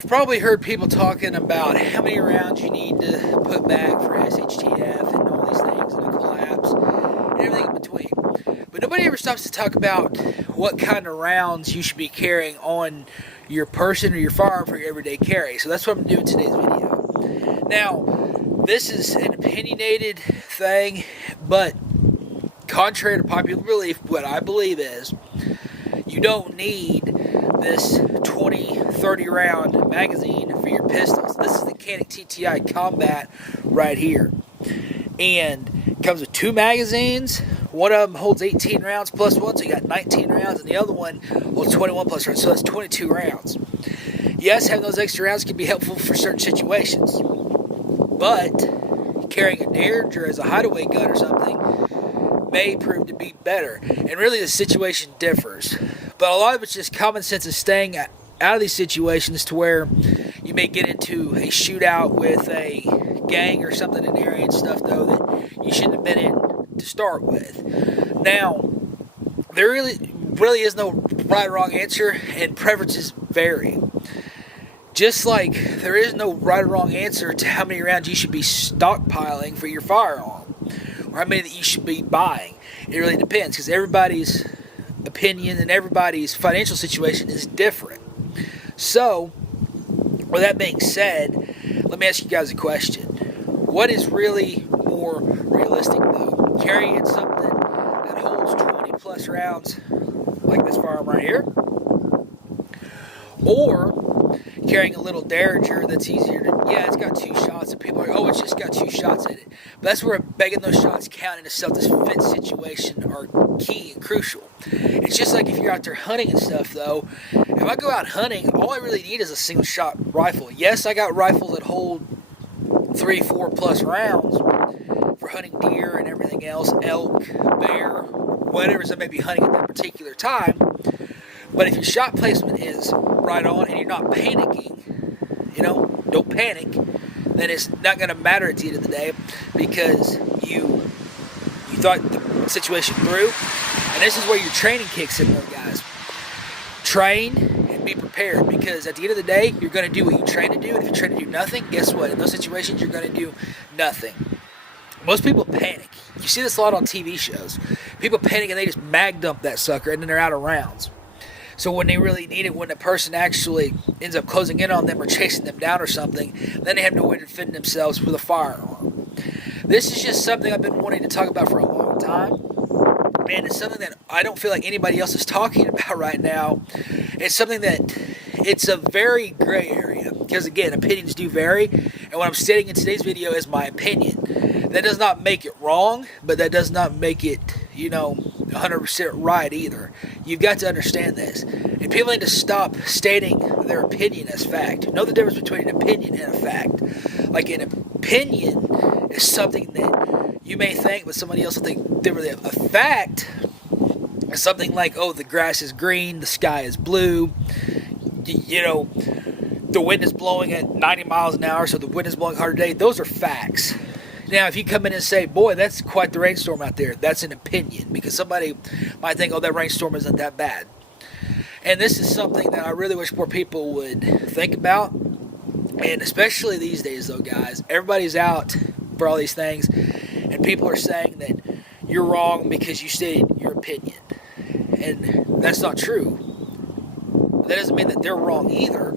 You've probably heard people talking about how many rounds you need to put back for SHTF and all these things and a collapse and everything in between. But nobody ever stops to talk about what kind of rounds you should be carrying on your person or your firearm for your everyday carry. So that's what I'm doing in today's video. Now, this is an opinionated thing, but contrary to popular belief, what I believe is you don't need this 20, 30 round magazine for your pistols. This is the Canik TTI Combat right here. And it comes with two magazines. One of them holds 18 rounds plus one, so you got 19 rounds, and the other one holds 21 plus rounds, so that's 22 rounds. Yes, having those extra rounds can be helpful for certain situations, but carrying a Derringer as a hideaway gun or something may prove to be better. And really the situation differs. But a lot of it's just common sense of staying out of these situations to where you may get into a shootout with a gang or something in the area and stuff, though, that you shouldn't have been in to start with. Now, there really is no right or wrong answer, and preferences vary. Just like there is no right or wrong answer to how many rounds you should be stockpiling for your firearm, or how many that you should be buying. It really depends, because everybody's opinion and everybody's financial situation is different. So, with that being said, let me ask you guys a question. What is really more realistic, though? Carrying something that holds 20 plus rounds, like this firearm right here, or carrying a little Derringer that's easier to, yeah, it's got two shots, and people are like, oh, it's just got two shots in it. But that's where begging those shots count in a self-defense situation are key and crucial. It's just like if you're out there hunting and stuff, though. If I go out hunting, all I really need is a single shot rifle. Yes, I got rifles that hold 3, 4 plus rounds for hunting deer and everything else, elk, bear, whatever I may be hunting at that particular time. But if your shot placement is right on and you're not panicking, don't panic, then it's not going to matter at the end of the day, because you thought the situation through. And this is where your training kicks in, though, guys. Train and be prepared, because at the end of the day, you're going to do what you train to do, and if you train to do nothing, guess what? In those situations, you're going to do nothing. Most people panic. You see this a lot on TV shows. People panic and they just mag dump that sucker, and then they're out of rounds. So when they really need it, when the person actually ends up closing in on them or chasing them down or something, then they have no way to defend themselves with a firearm. This is just something I've been wanting to talk about for a long time. And it's something that I don't feel like anybody else is talking about right now. It's something that it's a very gray area, because again, opinions do vary, and what I'm stating in today's video is my opinion. That does not make it wrong, but that does not make it, 100% right either. You've got to understand this. And people need to stop stating their opinion as fact. Know the difference between an opinion and a fact. Like, an opinion is something that you may think, but somebody else will think differently. A fact is something like, oh, the grass is green, the sky is blue, the wind is blowing at 90 miles an hour, so the wind is blowing hard today. Those are facts. Now, if you come in and say, boy, that's quite the rainstorm out there, that's an opinion, because somebody might think, oh, that rainstorm isn't that bad. And this is something that I really wish more people would think about. And especially these days, though, guys, everybody's out for all these things, and people are saying that you're wrong because you stated your opinion. And that's not true. That doesn't mean that they're wrong either.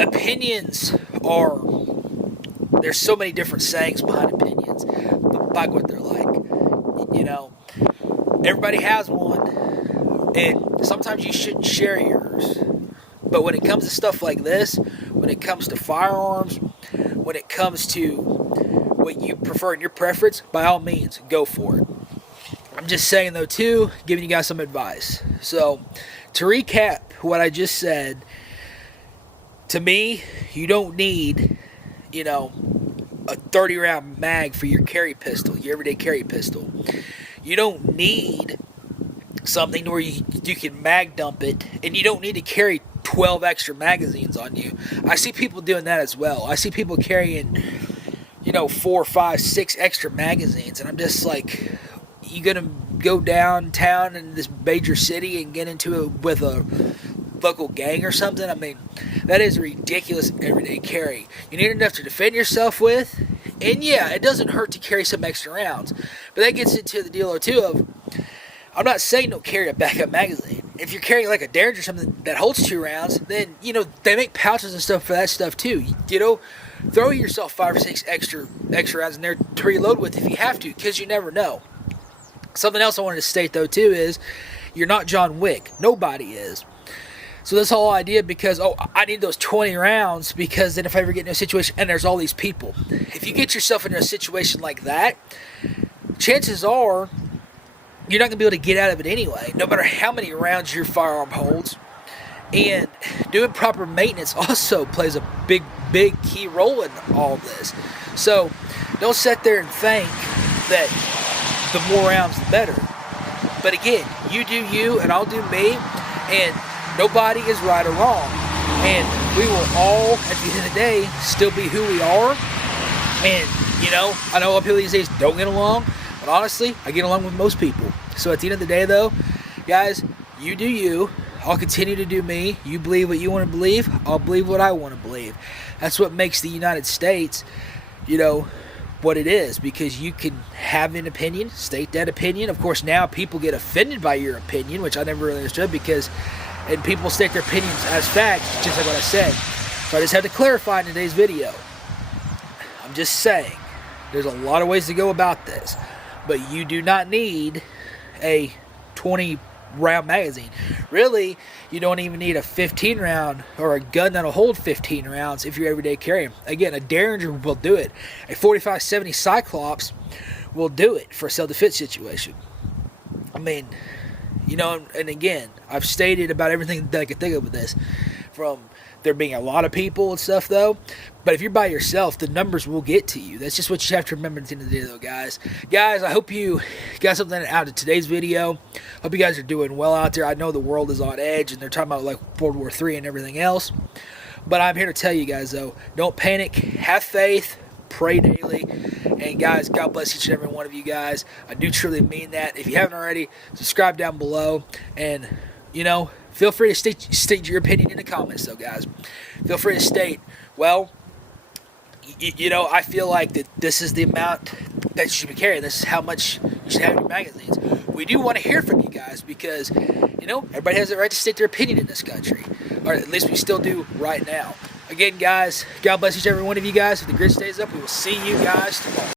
Opinions are... There's so many different sayings behind opinions, like what they're like. Everybody has one, and sometimes you shouldn't share yours. But when it comes to stuff like this, when it comes to firearms, when it comes to what you prefer and your preference, by all means, go for it. I'm just saying, though, too, giving you guys some advice. So, to recap what I just said, to me, you don't need, a 30-round mag for your carry pistol, your everyday carry pistol. You don't need something where you can mag dump it, and you don't need to carry 12 extra magazines on you. I see people doing that as well. I see people carrying, 4, 5, 6 extra magazines, and I'm just like, you gonna go downtown in this major city and get into it with a local gang or something, I mean, that is a ridiculous everyday carry. You need enough to defend yourself with, and yeah, it doesn't hurt to carry some extra rounds. But that gets into the deal, too, of I'm not saying don't carry a backup magazine. If you're carrying like a Derringer or something that holds 2 rounds, then, you know, they make pouches and stuff for that stuff too. You know, throw yourself 5 or 6 extra rounds in there to reload with if you have to, because you never know. Something else I wanted to state though too is you're not John Wick. Nobody is. So this whole idea because, oh, I need those 20 rounds because then if I ever get in a situation and there's all these people. If you get yourself into a situation like that, chances are you're not going to be able to get out of it anyway, no matter how many rounds your firearm holds. And doing proper maintenance also plays a big key role in all this. So don't sit there and think that the more rounds, the better. But again, you do you and I'll do me, and nobody is right or wrong. And we will all, at the end of the day, still be who we are. And, you know, I know people these days don't get along, but honestly, I get along with most people. So at the end of the day, though, guys, you do you. I'll continue to do me. You believe what you want to believe. I'll believe what I want to believe. That's what makes the United States, you know, what it is. Because you can have an opinion, state that opinion. Of course, now people get offended by your opinion, which I never really understood because, and people state their opinions as facts, just like what I said. So I just had to clarify in today's video. I'm just saying, there's a lot of ways to go about this. But you do not need a 20 round magazine. Really, you don't even need a 15 round or a gun that'll hold 15 rounds if you're everyday carrying. Again, a Derringer will do it. A 45-70 Cyclops will do it for a self-defense situation. I mean, you know, and again, I've stated about everything that I could think of with this, from there being a lot of people and stuff though. But if you're by yourself, the numbers will get to you. That's just what you have to remember at the end of the day though, guys. Guys, I hope you got something out of today's video. Hope you guys are doing well out there. I know the world is on edge and they're talking about like World War III and everything else. But I'm here to tell you guys though, don't panic, have faith, pray daily. And guys, God bless each and every one of you guys. I do truly mean that. If you haven't already, subscribe down below. And, you know, feel free to state your opinion in the comments, though, guys. Feel free to state, well, you know, I feel like that this is the amount that you should be carrying. This is how much you should have in your magazines. We do want to hear from you guys because, you know, everybody has the right to state their opinion in this country. Or at least we still do right now. Again, guys, God bless each and every one of you guys. If the grid stays up, we will see you guys tomorrow.